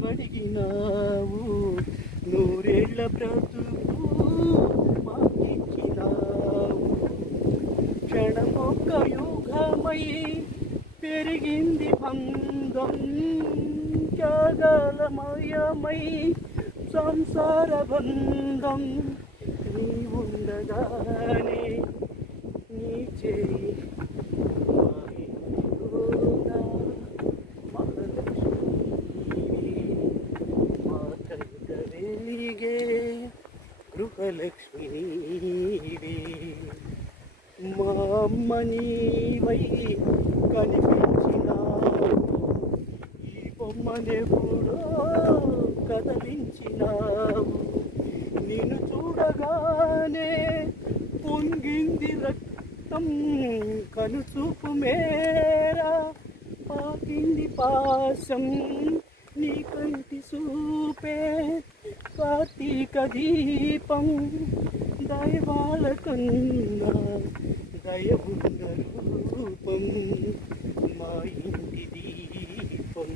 నీవడిగినావు. నూరేళ్ల బ్రతుకు మాకిచ్చినావు. క్షణమొక్క యుగమై పెరిగింది బంధం. త్యాగాలమయమై సంసార బంధం. నీ ఉండగానే నీ చేయి వెలిగే గృహలక్ష్మి నీవే. మా అమ్మ నీవై కనిపించినావు. ఈ బొమ్మనెప్పుడో కదలించినావు. నిన్ను చూడగానే పొంగింది రక్తం. కనుచూపు మేరా పాకింది పాశం. నీ కంటి చూపే కార్తీక దీపం. దైవాల కన్నా దయవున్న రూపం. మా ఇంటి దీపం.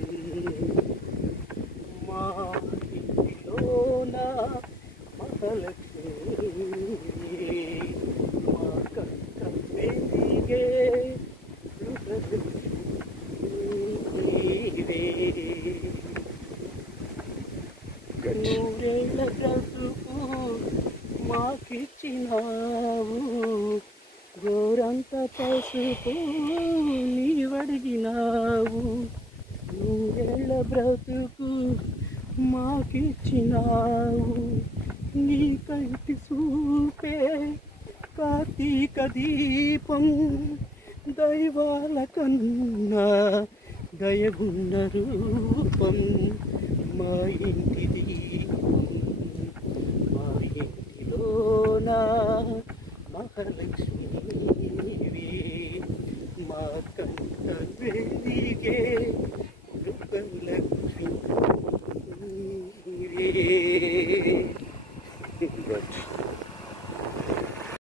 మా ఇంటిలోన మహాలక్ష్మి మా కంట వెలిగే నూరేళ్ల బ్రతుకు మాకిచ్చినావు. గోరంత పసుపు నీవడిగినావు. నూరేళ్ల బ్రతుకు మాకిచ్చినావు. నీ కంటి చూపే కార్తీక దీపం. దైవాల కన్నా దయగున్న రూపం. మా ఇంటి దీపం.